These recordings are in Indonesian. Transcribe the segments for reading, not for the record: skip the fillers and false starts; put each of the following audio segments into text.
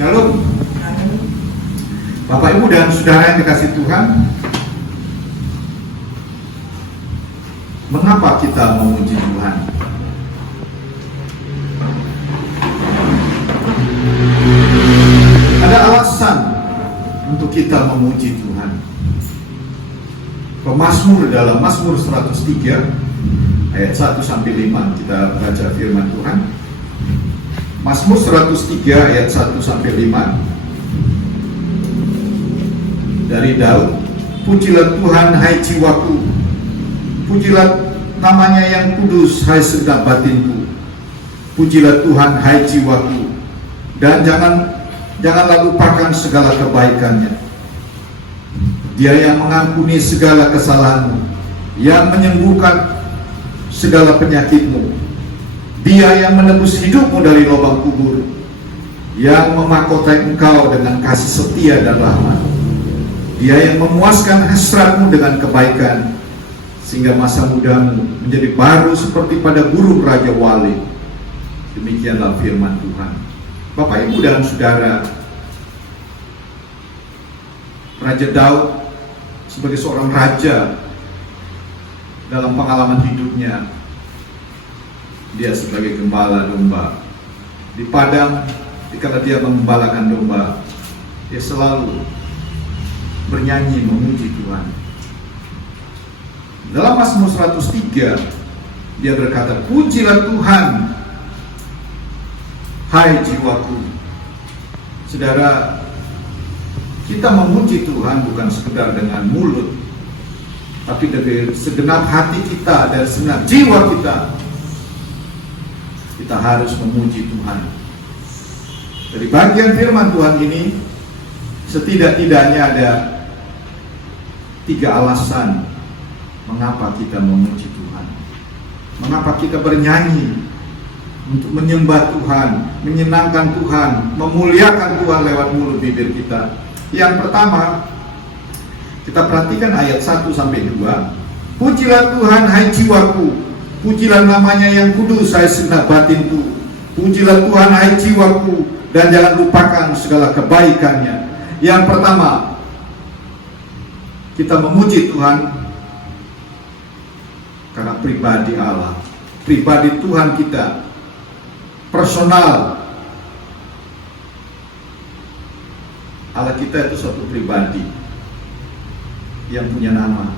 Shalom. Bapak, Ibu, dan saudara yang dikasih Tuhan, mengapa kita memuji Tuhan? Ada alasan untuk kita memuji Tuhan. Pemazmur dalam Mazmur 103 ayat 1-5 kita baca firman Tuhan. Mazmur 103 ayat 1-5 dari Daud. Pujilah Tuhan hai jiwaku, pujilah namanya yang kudus hai segenap batinku. Pujilah Tuhan hai jiwaku, dan janganlah lupakan segala kebaikannya. Dia yang mengampuni segala kesalahanmu, yang menyembuhkan segala penyakitmu. Dia yang menebus hidupmu dari lubang kubur, yang memahkotai engkau dengan kasih setia dan rahmat. Dia yang memuaskan hasratmu dengan kebaikan, sehingga masa mudamu menjadi baru seperti pada burung Raja Wali. Demikianlah firman Tuhan. Bapak, Ibu, dan saudara, Raja Daud sebagai seorang raja dalam pengalaman hidupnya, dia sebagai gembala domba di padang. Dikala dia mengembalakan domba, dia selalu bernyanyi memuji Tuhan. Dalam Mazmur 103 dia berkata, pujilah Tuhan hai jiwaku. Saudara, kita memuji Tuhan bukan sekedar dengan mulut, tapi dari segenap hati kita, dari segenap jiwa kita. Kita harus memuji Tuhan. Dari bagian firman Tuhan ini, setidak-tidaknya ada 3 alasan mengapa kita memuji Tuhan. Mengapa kita bernyanyi untuk menyembah Tuhan, menyenangkan Tuhan, memuliakan Tuhan lewat mulut bibir kita. Yang pertama, kita perhatikan ayat 1-2. Pujilah Tuhan hai jiwaku, pujilah namanya yang kudus hai segenap batinku. Pujilah Tuhan hai jiwaku, dan jangan lupakan segala kebaikannya. Yang pertama, kita memuji Tuhan karena pribadi Allah, pribadi Tuhan kita, personal. Allah kita itu suatu pribadi yang punya nama.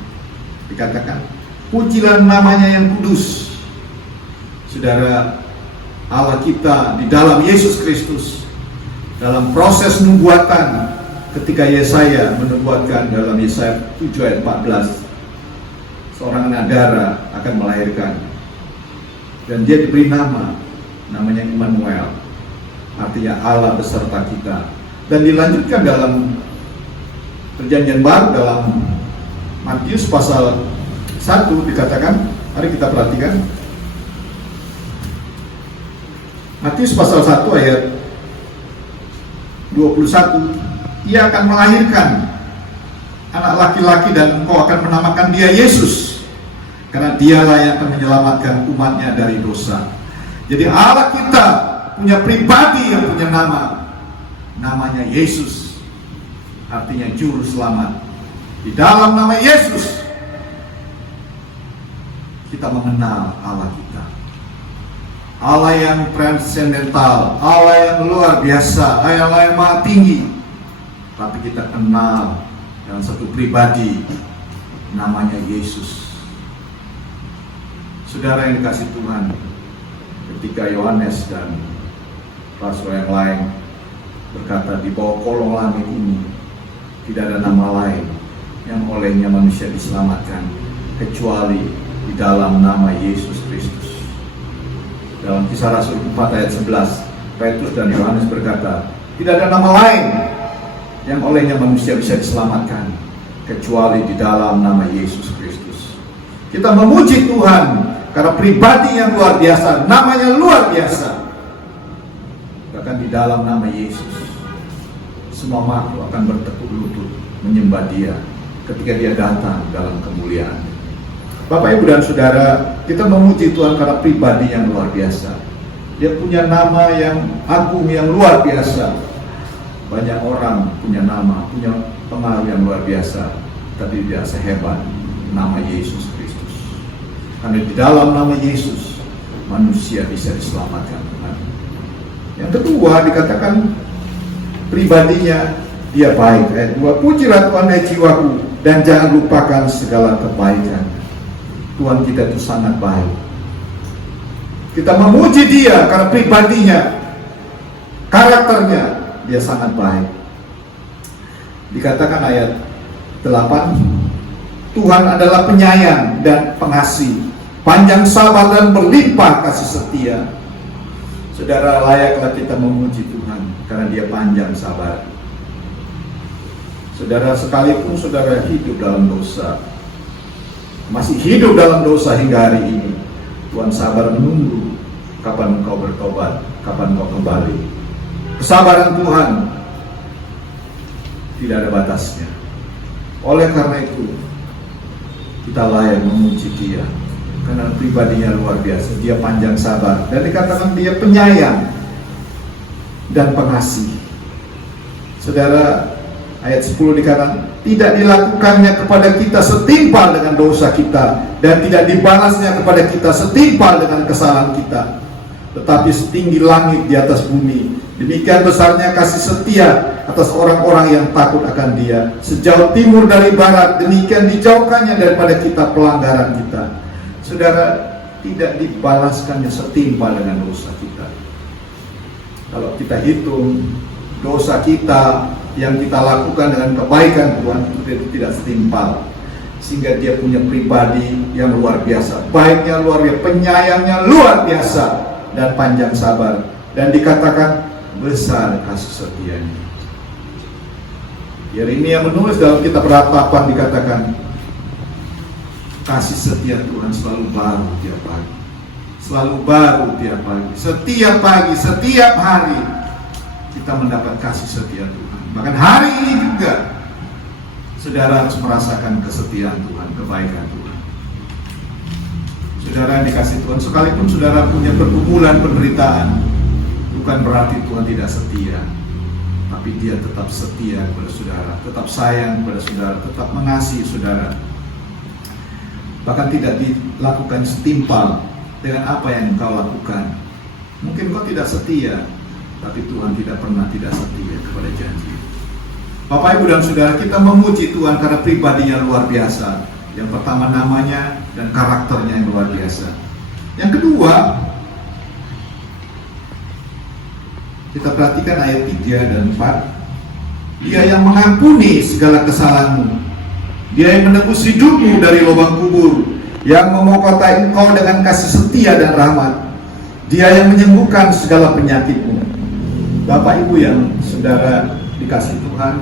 Dikatakan, pujilah namanya yang kudus. Saudara, Allah kita di dalam Yesus Kristus, dalam proses nubuatan, ketika Yesaya menubuatkan dalam Yesaya 7 ayat 14, seorang anak darah akan melahirkan, dan dia diberi namanya Immanuel, artinya Allah beserta kita. Dan dilanjutkan dalam Perjanjian Baru, dalam Matius pasal 1 dikatakan, mari kita perhatikan Matius pasal 1 ayat 21. Ia akan melahirkan anak laki-laki, dan engkau akan menamakan dia Yesus, karena dialah yang akan menyelamatkan umatnya dari dosa. Jadi Allah kita punya pribadi yang punya namanya Yesus, artinya juru selamat. Di dalam nama Yesus kita mengenal Allah kita, Allah yang transendental, Allah yang luar biasa, Allah yang maha tinggi. Tapi kita kenal dalam satu pribadi, namanya Yesus. Saudara yang dikasih Tuhan, ketika Yohanes dan rasul yang lain berkata, di bawah kolong langit ini tidak ada nama lain yang olehnya manusia diselamatkan kecuali di dalam nama Yesus Kristus. Dalam Kisah Rasul 4 ayat 11, Petrus dan Yohanes berkata, tidak ada nama lain yang olehnya manusia bisa diselamatkan kecuali di dalam nama Yesus Kristus. Kita memuji Tuhan karena pribadi yang luar biasa, namanya luar biasa. Bahkan di dalam nama Yesus, semua makhluk akan bertekuk lutut menyembah dia ketika dia datang dalam kemuliaan. Bapak, Ibu, dan saudara, kita memuji Tuhan karena pribadi yang luar biasa. Dia punya nama yang agung, yang luar biasa. Banyak orang punya nama, punya pengaruh yang luar biasa, tapi tidak sehebat nama Yesus Kristus. Karena di dalam nama Yesus manusia bisa diselamatkan. Yang kedua dikatakan pribadinya dia baik. Ayat 2, pujilah Tuhan hai jiwaku, dan jangan lupakan segala kebaikan. Tuhan kita itu sangat baik. Kita memuji dia karena pribadinya, karakternya, dia sangat baik. Dikatakan ayat 8, Tuhan adalah penyayang dan pengasih, panjang sabar dan berlimpah kasih setia. Saudara, layaklah kita memuji Tuhan karena dia panjang sabar. Saudara, sekalipun saudara hidup dalam dosa, masih hidup dalam dosa hingga hari ini, Tuhan sabar menunggu kapan engkau bertobat, kapan engkau kembali. Kesabaran Tuhan tidak ada batasnya. Oleh karena itu, kita layak memuji dia karena pribadinya luar biasa. Dia panjang sabar, dan dikatakan dia penyayang dan pengasih. Saudara, ayat 10 dikatakan tidak dilakukannya kepada kita setimpal dengan dosa kita, dan tidak dibalasnya kepada kita setimpal dengan kesalahan kita. Tetapi setinggi langit di atas bumi, demikian besarnya kasih setia atas orang-orang yang takut akan dia. Sejauh timur dari barat, demikian dijauhkannya daripada kita pelanggaran kita. Saudara, tidak dibalaskannya setimpal dengan dosa kita. Kalau kita hitung dosa kita yang kita lakukan dengan kebaikan Tuhan, itu tidak setimpal. Sehingga dia punya pribadi yang luar biasa, baiknya luar biasa, penyayangnya luar biasa, dan panjang sabar. Dan dikatakan besar kasih setianya. Yeremia menulis dalam kitab Ratapan, dikatakan kasih setia Tuhan selalu baru tiap pagi, selalu baru tiap pagi, setiap hari kita mendapat kasih setia Tuhan. Bahkan hari ini juga saudara harus merasakan kesetiaan Tuhan, kebaikan Tuhan. Saudara yang dikasih Tuhan, sekalipun saudara punya pergumulan, penderitaan, bukan berarti Tuhan tidak setia, tapi dia tetap setia kepada saudara, tetap sayang kepada saudara, tetap mengasihi saudara. Bahkan tidak dilakukan setimpal dengan apa yang engkau lakukan. Mungkin kau tidak setia, tapi Tuhan tidak pernah tidak setia kepada janji. Bapak, Ibu, dan saudara, kita memuji Tuhan karena pribadinya luar biasa. Yang pertama namanya dan karakternya yang luar biasa. Yang kedua, kita perhatikan ayat 3 dan 4. Dia yang mengampuni segala kesalahanmu, dia yang menebus hidupmu dari lubang kubur, yang memokoti engkau dengan kasih setia dan rahmat, dia yang menyembuhkan segala penyakitmu. Bapak Ibu yang saudara dikasih Tuhan,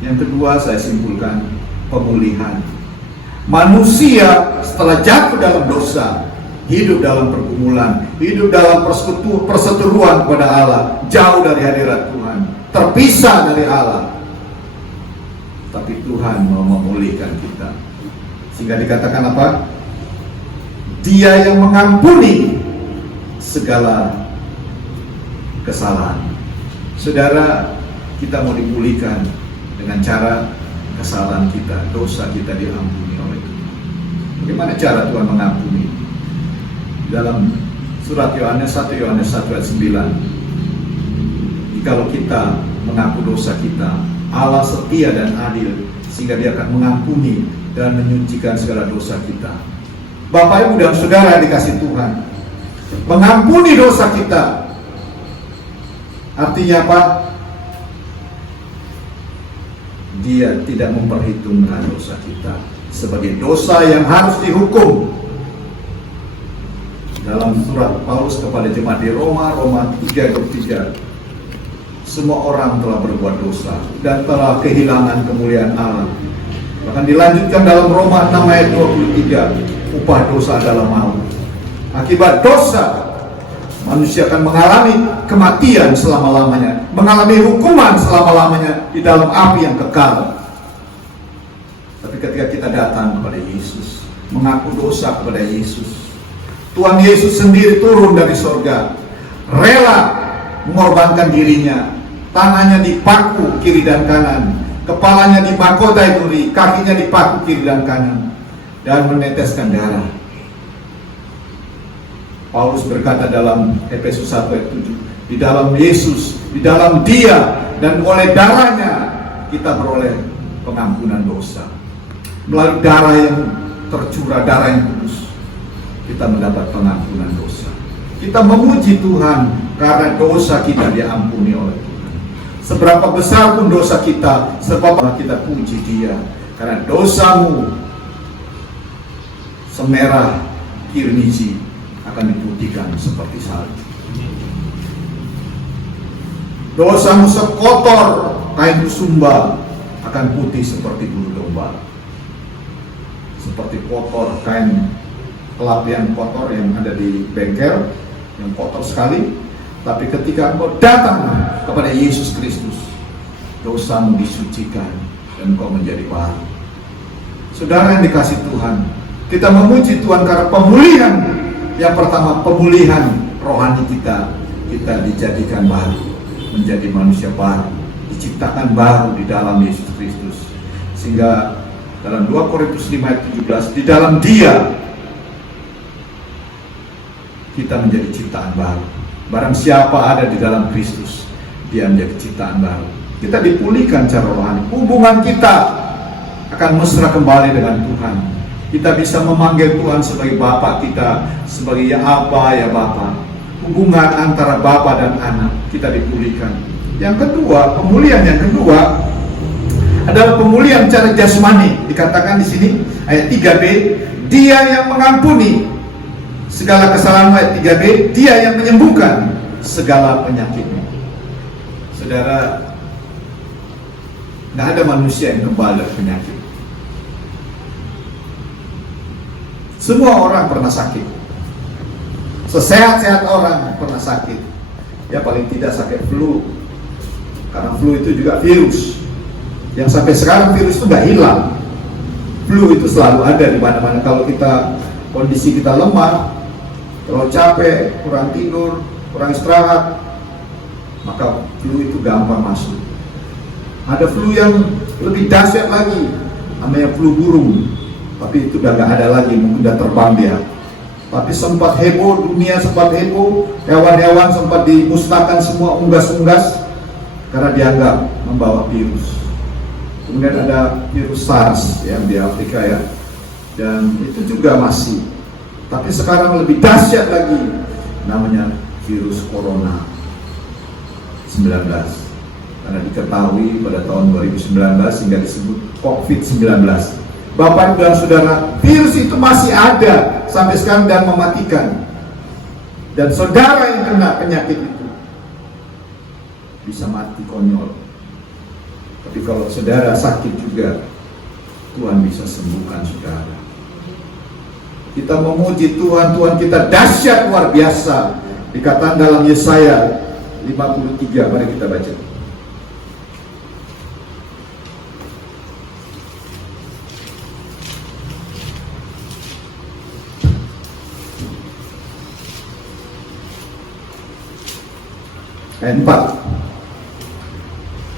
yang kedua saya simpulkan pemulihan. Manusia setelah jatuh dalam dosa, hidup dalam pergumulan, hidup dalam perseteruan kepada Allah, jauh dari hadirat Tuhan, terpisah dari Allah. Tapi Tuhan mau memulihkan kita. Sehingga dikatakan apa? Dia yang mengampuni segala kesalahan. Saudara, kita mau dipulihkan dengan cara kesalahan kita, dosa kita diampuni oleh Tuhan. Bagaimana cara Tuhan mengampuni? Dalam surat Yohanes 1 ayat 9, jikalau kita mengaku dosa kita, Allah setia dan adil, sehingga dia akan mengampuni dan menyucikan segala dosa kita. Bapak, Ibu, dan saudara dikasih Tuhan, mengampuni dosa kita artinya apa? Dia tidak memperhitungkan dosa kita sebagai dosa yang harus dihukum. Dalam surat Paulus kepada jemaat di Roma 3:3, semua orang telah berbuat dosa dan telah kehilangan kemuliaan Allah. Bahkan dilanjutkan dalam Roma 6 ayat 23, upah dosa adalah maut. Akibat dosa, manusia akan mengalami kematian selama-lamanya, mengalami hukuman selama-lamanya di dalam api yang kekal. Tapi ketika kita datang kepada Yesus, mengaku dosa kepada Yesus, Tuhan Yesus sendiri turun dari surga, rela mengorbankan dirinya. Tangannya dipaku kiri dan kanan, kepalanya dimahkotai duri, kakinya dipaku kiri dan kanan, dan meneteskan darah. Paulus berkata dalam Efesus 1 ayat 7, di dalam Yesus, di dalam Dia dan oleh darahnya kita beroleh pengampunan dosa. Melalui darah yang tercurah, darah yang kudus, kita mendapat pengampunan dosa. Kita memuji Tuhan karena dosa kita diampuni oleh Tuhan. Seberapa besar pun dosa kita, sebab kita puji Dia karena dosamu semerah kirmizi akan diputihkan seperti salju. Dosamu sekotor kain kusumba akan putih seperti bulu domba. Seperti kotor kain kelapian kotor yang ada di bengkel, yang kotor sekali. Tapi ketika engkau datang kepada Yesus Kristus, dosamu disucikan dan engkau menjadi baru. Saudara yang dikasih Tuhan, kita memuji Tuhan karena pemulihan. Yang pertama, pemulihan rohani kita. Kita dijadikan baru, menjadi manusia baru, diciptakan baru di dalam Yesus Kristus. Sehingga dalam 2 Korintus 5 ayat 17, di dalam Dia kita menjadi ciptaan baru. Barang siapa ada di dalam Kristus, dia menjadi ciptaan baru. Kita dipulihkan secara rohani. Hubungan kita akan mesra kembali dengan Tuhan. Kita bisa memanggil Tuhan sebagai Bapa kita, sebagai ya Aba, ya Bapa. Hubungan antara Bapa dan anak kita dipulihkan. Yang kedua, pemulihan yang kedua adalah pemulihan secara jasmani. Dikatakan di sini ayat 3b, Dia yang mengampuni segala kesalahan. Ayat 3b, Dia yang menyembuhkan segala penyakitmu. Saudara, nggak ada manusia yang kebal dari penyakit. Semua orang pernah sakit. Sesehat-sehat orang pernah sakit. Ya paling tidak sakit flu. Karena flu itu juga virus. Yang sampai sekarang virus itu nggak hilang. Flu itu selalu ada di mana-mana. Kalau kita kondisi kita lemah, terlalu capek, kurang tidur, kurang istirahat, maka flu itu gampang masuk. Ada flu yang lebih dahsyat lagi, namanya flu burung. Tapi itu udah gak ada lagi, mungkin udah terbang dia. Tapi sempat heboh, dunia sempat heboh, hewan-hewan sempat dimusnahkan semua, unggas-unggas, karena dianggap membawa virus. Kemudian ada virus SARS yang di Afrika ya, dan itu juga masih. Tapi sekarang lebih dahsyat lagi, namanya virus corona 19. Karena diketahui pada tahun 2019 hingga disebut COVID-19. Bapak Ibu dan Saudara, virus itu masih ada sampai sekarang dan mematikan. Dan saudara yang kena penyakit itu bisa mati konyol. Tapi kalau saudara sakit juga, Tuhan bisa sembuhkan saudara. Kita memuji Tuhan, Tuhan kita dahsyat luar biasa. Dikatakan dalam Yesaya 53, mari kita baca. Ayat 4.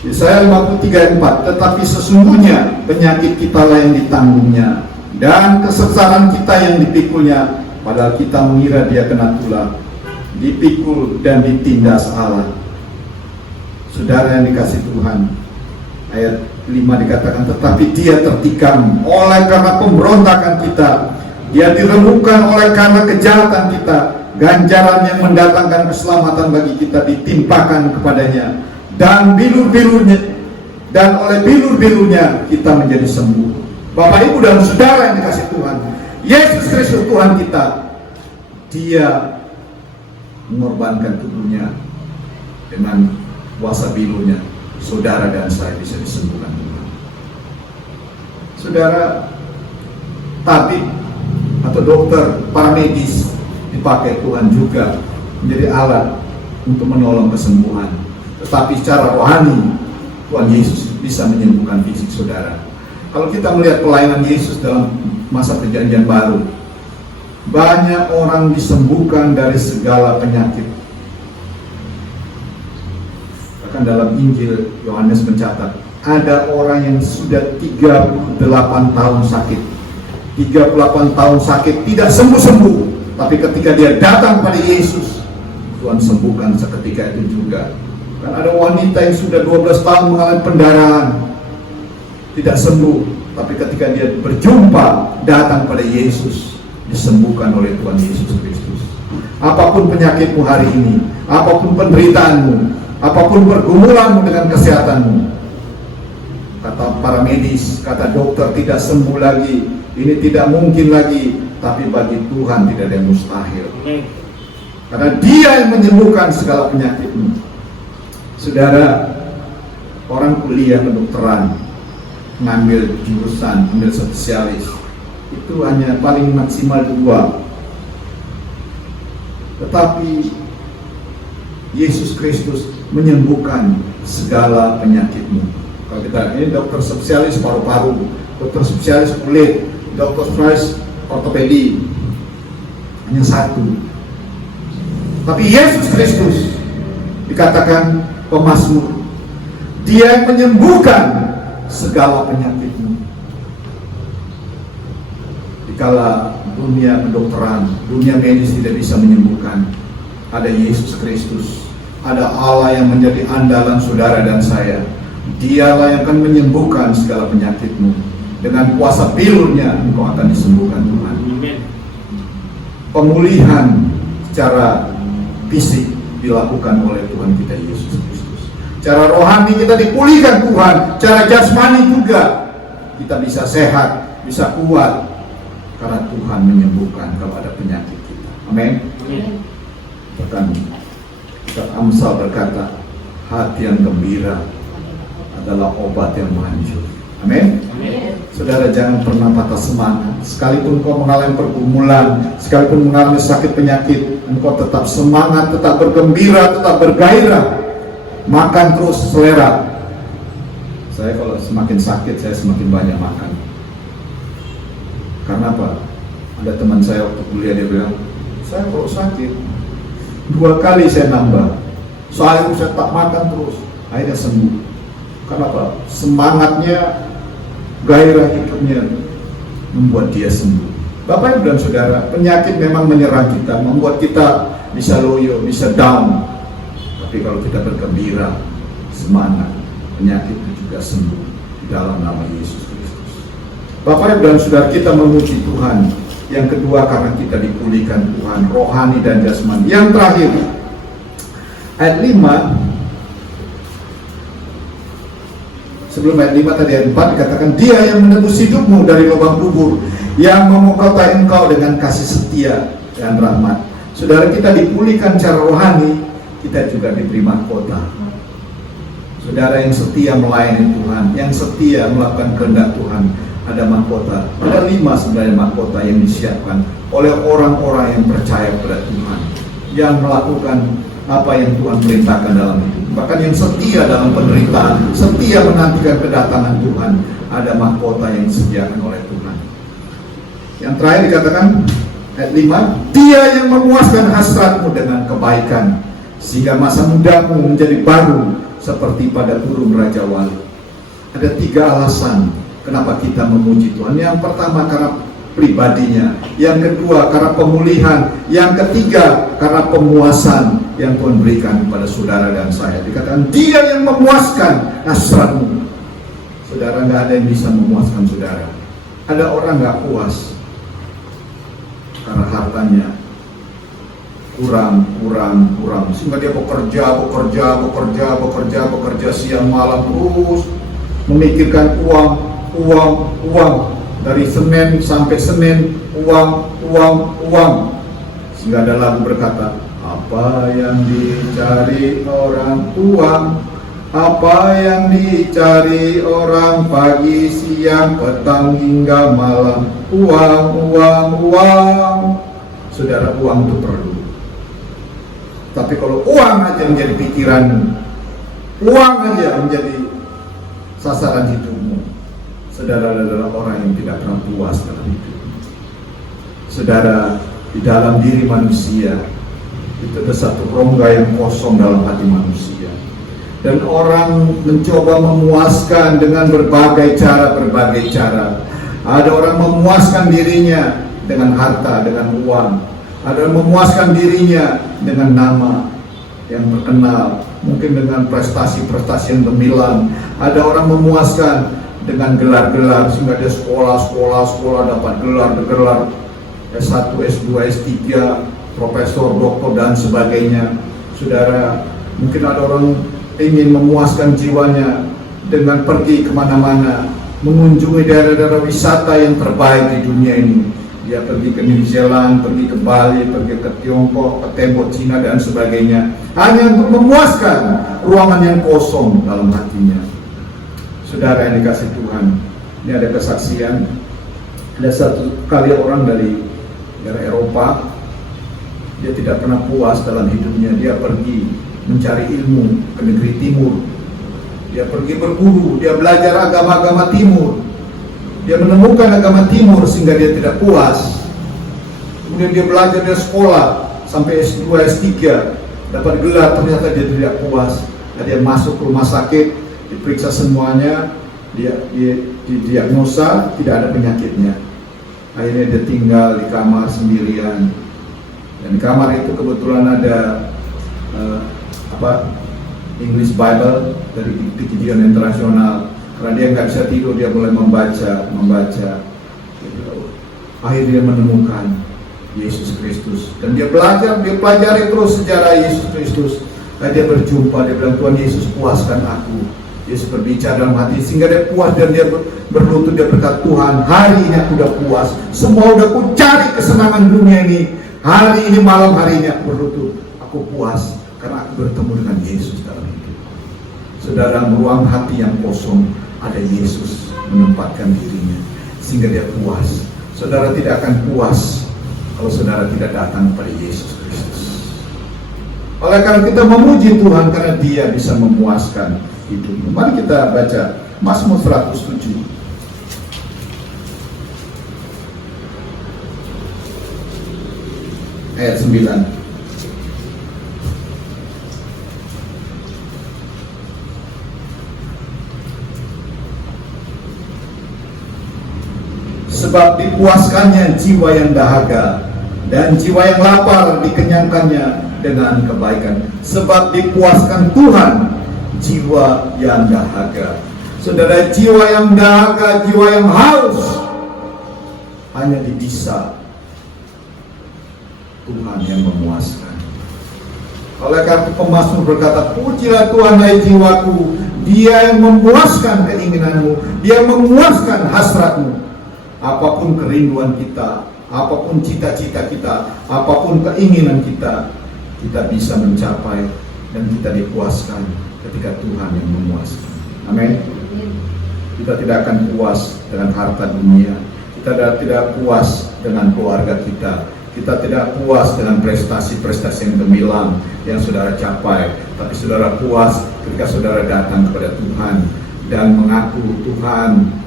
Yesaya 53 ayat 4. Tetapi sesungguhnya penyakit kita lah yang ditanggungnya, dan kesesaran kita yang dipikulnya, padahal kita mengira dia kena tulah, dipikul dan ditindas Allah. Saudara yang dikasih Tuhan, ayat 5 dikatakan, tetapi dia tertikam oleh karena pemberontakan kita, dia diremukkan oleh karena kejahatan kita, ganjaran yang mendatangkan keselamatan bagi kita ditimpakan kepadanya, dan oleh bilur-bilurnya kita menjadi sembuh. Bapak Ibu dan Saudara yang dikasih Tuhan, Yesus Kristus Tuhan kita, Dia mengorbankan tubuhnya dengan kuasa bilurnya. Saudara dan saya bisa disembuhkan Tuhan. Saudara, tabib atau dokter, para medis dipakai Tuhan juga menjadi alat untuk menolong kesembuhan. Tetapi secara rohani, Tuhan Yesus bisa menyembuhkan fisik saudara. Kalau kita melihat pelayanan Yesus dalam masa perjanjian baru, banyak orang disembuhkan dari segala penyakit. Bahkan dalam Injil Yohanes mencatat, ada orang yang sudah 38 tahun sakit. 38 tahun sakit, tidak sembuh-sembuh. Tapi ketika dia datang pada Yesus, Tuhan sembuhkan seketika itu juga. Dan ada wanita yang sudah 12 tahun mengalami pendarahan, tidak sembuh. Tapi ketika dia berjumpa, datang pada Yesus, disembuhkan oleh Tuhan Yesus Kristus. Apapun penyakitmu hari ini, apapun penderitaanmu, apapun pergumulanmu dengan kesehatanmu, kata para medis, kata dokter, tidak sembuh lagi, ini tidak mungkin lagi. Tapi bagi Tuhan tidak ada yang mustahil, karena Dia yang menyembuhkan segala penyakitmu. Saudara, orang kuliah kedokteran, ngambil jurusan, ambil spesialis, itu hanya paling maksimal 2. Tetapi Yesus Kristus menyembuhkan segala penyakitmu. Kalau kita ini dokter spesialis paru-paru, dokter spesialis kulit, dokter spesialis ortopedi, hanya 1. Tapi Yesus Kristus dikatakan pemazmur, Dia yang menyembuhkan segala penyakitmu. Dikala dunia kedokteran, dunia medis tidak bisa menyembuhkan, ada Yesus Kristus, ada Allah yang menjadi andalan saudara dan saya. Dialah yang akan menyembuhkan segala penyakitmu. Dengan kuasa pilurnya engkau akan disembuhkan Tuhan. Pemulihan secara fisik dilakukan oleh Tuhan kita Yesus Kristus. Cara rohani kita dipulihkan Tuhan, cara jasmani juga kita bisa sehat, bisa kuat, karena Tuhan menyembuhkan kalau ada penyakit kita. Amin. Bahkan Ustaz Amsal berkata, hati yang gembira adalah obat yang manjur. Amin. Saudara, jangan pernah patah semangat. Sekalipun kau mengalami pergumulan, sekalipun mengalami sakit penyakit, engkau tetap semangat, tetap bergembira, tetap bergairah. Makan terus selera. Saya kalau semakin sakit, saya semakin banyak makan. Karena apa? Ada teman saya waktu kuliah, dia bilang, saya kalau sakit 2 kali saya nambah. Saya tak makan terus, akhirnya sembuh. Kenapa? Semangatnya, gairah hidupnya membuat dia sembuh. Bapak Ibu dan Saudara, penyakit memang menyerang kita, membuat kita bisa loyo, bisa down. Tapi kalau kita bergembira, semangat, penyakit itu juga sembuh di dalam nama Yesus Kristus. Bapak Ibu dan Saudara, kita memuji Tuhan. Yang kedua, karena kita dipulihkan Tuhan, rohani dan jasmani. Yang terakhir, ayat 5. Sebelum ayat 5 tadi, ayat 4 dikatakan, Dia yang menebus hidupmu dari lubang kubur, yang memukautai engkau dengan kasih setia dan rahmat. Saudara, kita dipulihkan secara rohani, kita juga diberi mahkota. Saudara yang setia melayani Tuhan, yang setia melakukan kehendak Tuhan, ada mahkota. Ada 5 sebenarnya mahkota yang disiapkan oleh orang-orang yang percaya kepada Tuhan, yang melakukan apa yang Tuhan perintahkan dalam hidup. Bahkan yang setia dalam penderitaan, setia menantikan kedatangan Tuhan, ada mahkota yang disediakan oleh Tuhan. Yang terakhir dikatakan ayat 5, Dia yang memuaskan hasratmu dengan kebaikan, sehingga masa mudamu menjadi baru seperti pada burung Raja Wali. Ada 3 alasan kenapa kita memuji Tuhan. Yang pertama, karena pribadinya. Yang kedua, karena pemulihan. Yang ketiga, karena pemuasan yang Tuhan berikan kepada saudara dan saya. Dikatakan, Dia yang memuaskan hasratmu. Saudara, nggak ada yang bisa memuaskan saudara. Ada orang nggak puas karena hartanya kurang, sehingga dia bekerja siang malam terus memikirkan uang dari Senin sampai Senin, uang, sehingga ada lagu berkata, apa yang dicari orang uang, apa yang dicari orang pagi, siang, petang hingga malam, uang. Saudara, uang itu perlu. Tapi kalau uang aja menjadi pikiran, uang aja menjadi sasaran hidupmu, saudara adalah orang yang tidak pernah puas dalam hidup. Saudara, di dalam diri manusia itu ada satu rongga yang kosong dalam hati manusia. Dan orang mencoba memuaskan dengan berbagai cara. Ada orang memuaskan dirinya dengan harta, dengan uang. Ada yang memuaskan dirinya dengan nama yang terkenal, mungkin dengan prestasi-prestasi yang gemilang. Ada orang memuaskan dengan gelar-gelar, sehingga dia sekolah dapat gelar S1, S2, S3, profesor, doktor, dan sebagainya. Saudara, mungkin ada orang ingin memuaskan jiwanya dengan pergi kemana-mana, mengunjungi daerah-daerah wisata yang terbaik di dunia ini. Dia pergi ke New Zealand, pergi ke Bali, pergi ke Tiongkok, ke tembok Cina, dan sebagainya, hanya untuk memuaskan ruangan yang kosong dalam hatinya. Saudara yang dikasih Tuhan, ini ada kesaksian. Ada satu kali orang dari Eropa, dia tidak pernah puas dalam hidupnya. Dia pergi mencari ilmu ke negeri timur. Dia pergi berburu, dia belajar agama-agama timur. Dia menemukan agama timur sehingga dia tidak puas. Kemudian dia belajar di sekolah sampai S2, S3, dapat gelar, ternyata dia tidak puas. Dia masuk ke rumah sakit, diperiksa semuanya, dia didiagnosa tidak ada penyakitnya. Akhirnya dia tinggal di kamar sendirian. Dan di kamar itu kebetulan ada English Bible dari Gideon Internasional. Karena dia nggak bisa tidur, dia mulai membaca. Akhirnya dia menemukan Yesus Kristus, dan dia pelajari terus sejarah Yesus Kristus. Dan dia berjumpa, dia bilang, Tuhan Yesus, puaskan aku. Yesus berbicara dalam hati sehingga dia puas, dan dia berlutut, dia berkata, Tuhan, hari ini aku udah puas. Semua udah aku cari kesenangan dunia ini. Hari ini, malam hari ini aku berlutut, aku puas karena aku bertemu dengan Yesus dalam hidup. Saudara, ruang hati yang kosong, ada Yesus menempatkan dirinya sehingga dia puas. Saudara tidak akan puas kalau saudara tidak datang kepada Yesus Kristus. Oleh karena kita memuji Tuhan karena Dia bisa memuaskan hidupmu. Mari kita baca Mazmur 107 ayat 9. Sebab dipuaskannya jiwa yang dahaga, dan jiwa yang lapar dikenyangkannya dengan kebaikan. Sebab dipuaskan Tuhan jiwa yang dahaga. Saudara, jiwa yang dahaga, jiwa yang haus, hanya bisa Tuhan yang memuaskan. Oleh karena pemazmur berkata, pujilah Tuhan hai jiwaku, Dia yang memuaskan keinginanmu, Dia memuaskan hasratmu. Apapun kerinduan kita, apapun cita-cita kita, apapun keinginan kita, kita bisa mencapai dan kita dipuaskan ketika Tuhan yang memuaskan. Amin. Kita tidak akan puas dengan harta dunia. Kita tidak puas dengan keluarga kita. Kita tidak puas dengan prestasi-prestasi yang gemilang yang saudara capai. Tapi saudara puas ketika saudara datang kepada Tuhan dan mengaku, Tuhan,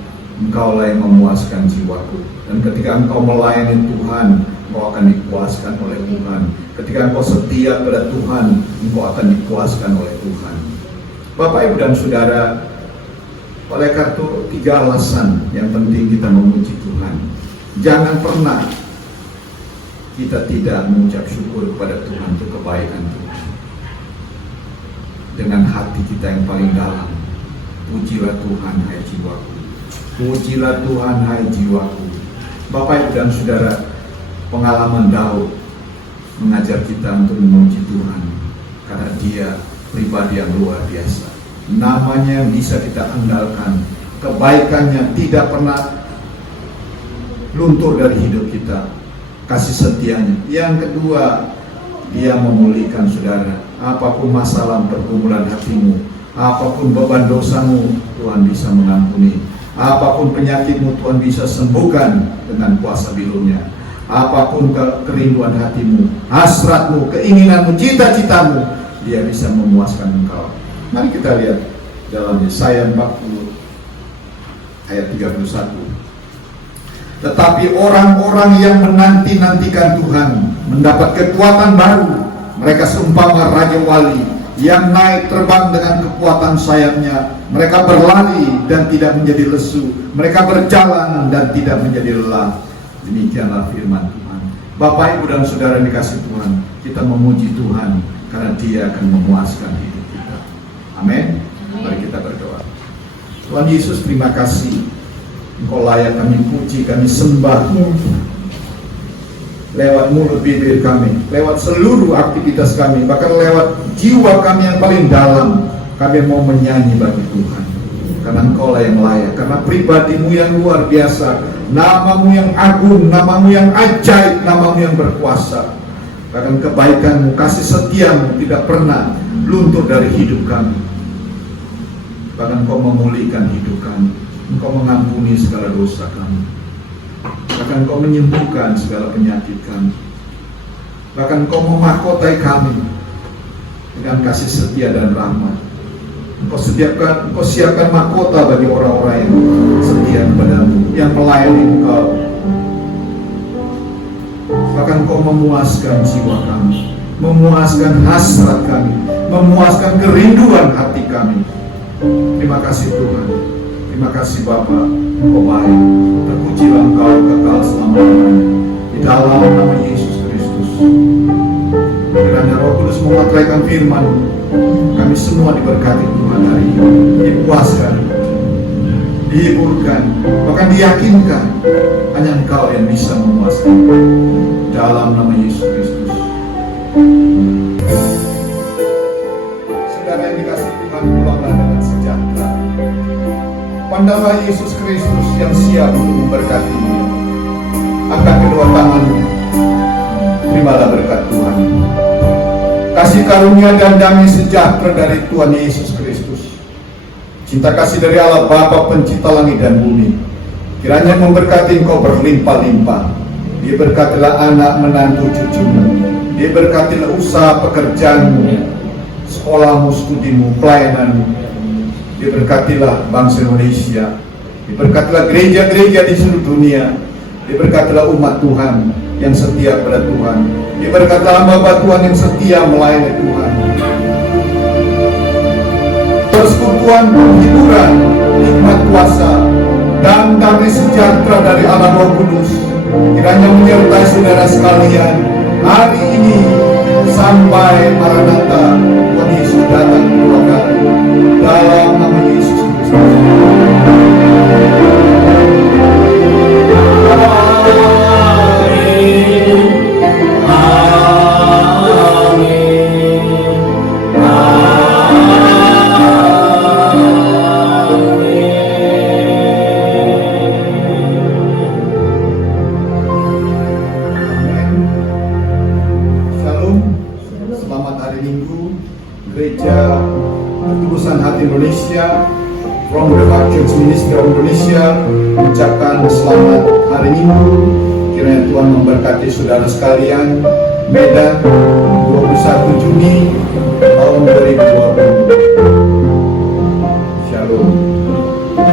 Engkaulah yang memuaskan jiwaku. Dan ketika engkau melayani Tuhan, engkau akan dipuaskan oleh Tuhan. Ketika engkau setia kepada Tuhan, engkau akan dipuaskan oleh Tuhan. Bapak, Ibu, dan Saudara, oleh karena itu 3 alasan yang penting kita memuji Tuhan. Jangan pernah kita tidak mengucap syukur kepada Tuhan untuk kebaikan Tuhan. Dengan hati kita yang paling dalam, pujilah Tuhan hai jiwaku. Pujilah Tuhan hai jiwaku. Bapak, Ibu, dan Saudara, pengalaman Daud mengajar kita untuk memuji Tuhan karena Dia pribadi yang luar biasa. Namanya bisa kita andalkan, kebaikannya tidak pernah luntur dari hidup kita, kasih setianya. Yang kedua, Dia memulihkan saudara. Apapun masalah pergumulan hatimu, apapun beban dosamu, Tuhan bisa mengampuni. Apapun penyakitmu, Tuhan bisa sembuhkan dengan kuasa bilunya. Apapun kerinduan hatimu, hasratmu, keinginanmu, cita-citamu, Dia bisa memuaskan engkau. Mari kita lihat dalam Yesaya 40 ayat 31. Tetapi orang-orang yang menanti-nantikan Tuhan mendapat kekuatan baru. Mereka seumpama raja wali yang naik terbang dengan kekuatan sayapnya. Mereka berlari dan tidak menjadi lesu, mereka berjalan dan tidak menjadi lelah. Demikianlah firman Tuhan. Bapak, Ibu, dan Saudara yang dikasihi Tuhan, kita memuji Tuhan karena Dia akan memuaskan hidup kita. Amin. Mari kita berdoa. Tuhan Yesus, terima kasih. Engkau layak kami puji, kami sembah. Lewat mulut bibir kami, lewat seluruh aktivitas kami, bahkan lewat jiwa kami yang paling dalam, kami mau menyanyi bagi Tuhan. Karena Engkau lah yang layak, karena pribadimu yang luar biasa, namamu yang agung, namamu yang ajaib, namamu yang berkuasa. Bahkan kebaikanmu, kasih setiamu tidak pernah luntur dari hidup kami. Bahkan Engkau memulihkan hidup kami, Engkau mengampuni segala dosa kami. Bahkan Engkau menyembuhkan segala penyakit kami. Bahkan Engkau memahkotai kami dengan kasih setia dan rahmat. Engkau siapkan mahkota bagi orang-orang yang setia kepadamu, yang melayani Engkau. Bahkan Engkau memuaskan jiwa kami, memuaskan hasrat kami, memuaskan kerinduan hati kami. Terima kasih Tuhan. Terima kasih Bapa, Engkau baik. Terpujilah Engkau kekal selama-lamanya. Di dalam nama Yesus Kristus. Kiranya Roh Kudus memateraikan firman, kami semua diberkati Tuhan hari ini, dipuaskan, dihiburkan, bahkan diyakinkan. Hanya Engkau yang bisa memuaskan. Dalam nama Yesus Kristus. Saudara yang dikasihi Tuhan, pulanglah dengan sejahtera. Pandanglah Yesus Kristus yang siap untuk memberkatimu. Angkat kedua tanganmu, terimalah berkat Tuhan. Kasih karunia dan damai sejahtera dari Tuhan Yesus Kristus, cinta kasih dari Allah Bapa pencipta langit dan bumi, kiranya memberkati engkau berlimpah-limpah. Diberkatilah anak menantu cucumu, diberkatilah usaha pekerjaanmu, sekolahmu, studimu, pelayananmu. Diberkatilah bangsa Indonesia, diberkatilah gereja-gereja di seluruh dunia, diberkatilah umat Tuhan yang setia kepada Tuhan, diberkatilah hamba Tuhan yang setia melayani Tuhan. Persekutuan, hiburan, nikmat kuasa, dan damai sejahtera dari Allah Roh Kudus kiranya menyertai saudara sekalian hari ini sampai Maranatha, Tuhan Yesus datang kedua kali. Dalam nama Yesus Kristus. Indonesia, from the Church Ministry of Indonesia mengucapkan selamat hari Minggu. Kiranya Tuhan memberkati saudara sekalian. Medan, 21 Juni tahun 2020.